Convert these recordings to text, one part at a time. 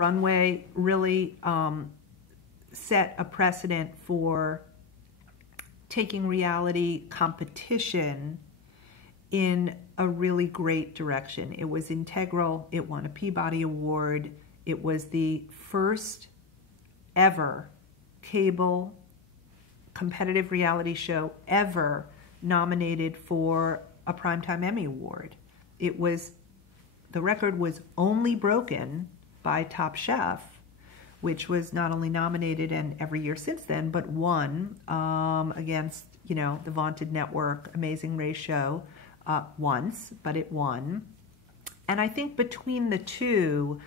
Runway really set a precedent for taking reality competition in a really great direction. It was integral. It won a Peabody Award. It was the first ever cable competitive reality show ever nominated for a Primetime Emmy Award. The record was only broken by Top Chef, which was not only nominated and every year since then, but won against, the vaunted network Amazing Race show once, but it won. And I think between the two,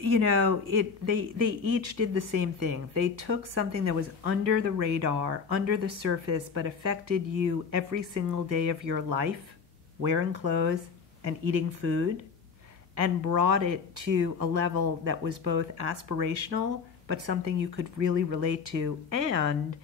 they each did the same thing. They took something that was under the radar, under the surface, but affected you every single day of your life, wearing clothes and eating food, and brought it to a level that was both aspirational, but something you could really relate to, and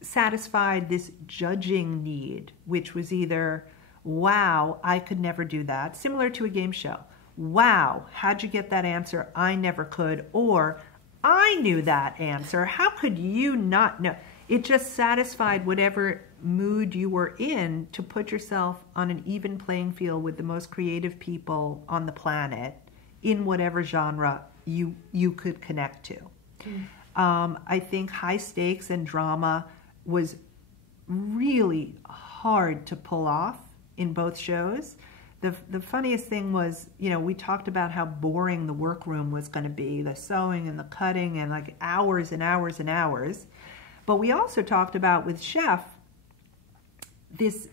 satisfied this judging need, which was either, wow, I could never do that, similar to a game show. Wow, how'd you get that answer? I never could. Or, I knew that answer. How could you not know? It just satisfied whatever mood you were in to put yourself on an even playing field with the most creative people on the planet in whatever genre you could connect to. I think high stakes and drama was really hard to pull off in both shows. The funniest thing was, we talked about how boring the workroom was going to be, the sewing and the cutting and like hours and hours and hours. But we also talked about with Chef, this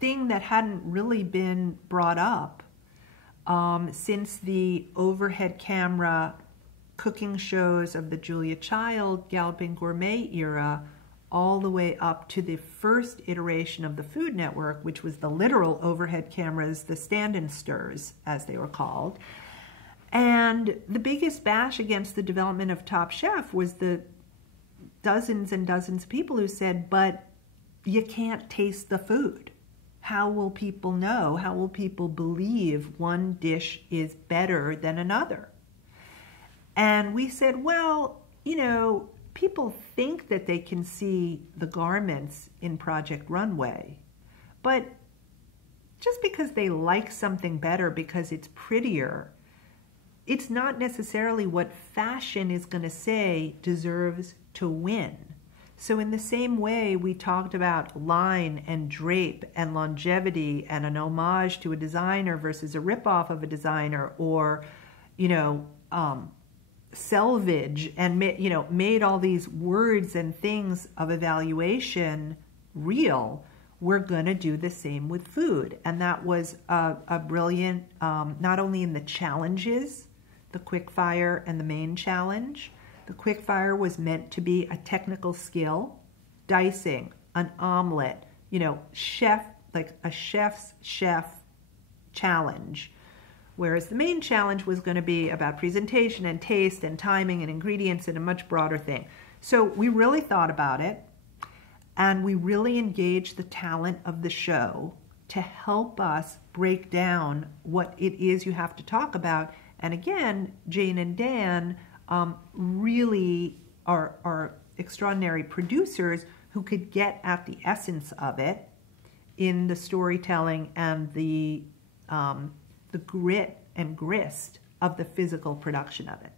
thing that hadn't really been brought up since the overhead camera cooking shows of the Julia Child Galloping Gourmet era, all the way up to the first iteration of the Food Network, which was the literal overhead cameras, the stand-and stirs, as they were called. And the biggest bash against the development of Top Chef was the dozens and dozens of people who said, but you can't taste the food. How will people know? How will people believe one dish is better than another? And we said, well, people think that they can see the garments in Project Runway, but just because they like something better because it's prettier, it's not necessarily what fashion is going to say deserves to win. So in the same way we talked about line and drape and longevity and an homage to a designer versus a ripoff of a designer, or, selvage, and made all these words and things of evaluation real, we're going to do the same with food. And that was a brilliant, not only in the challenges, the quickfire and the main challenge. The quickfire was meant to be a technical skill, dicing, an omelet, chef, like a chef's chef challenge. Whereas the main challenge was going to be about presentation and taste and timing and ingredients and a much broader thing. So we really thought about it, and we really engaged the talent of the show to help us break down what it is you have to talk about. And again, Jane and Dan really are extraordinary producers who could get at the essence of it in the storytelling and the grit and grist of the physical production of it.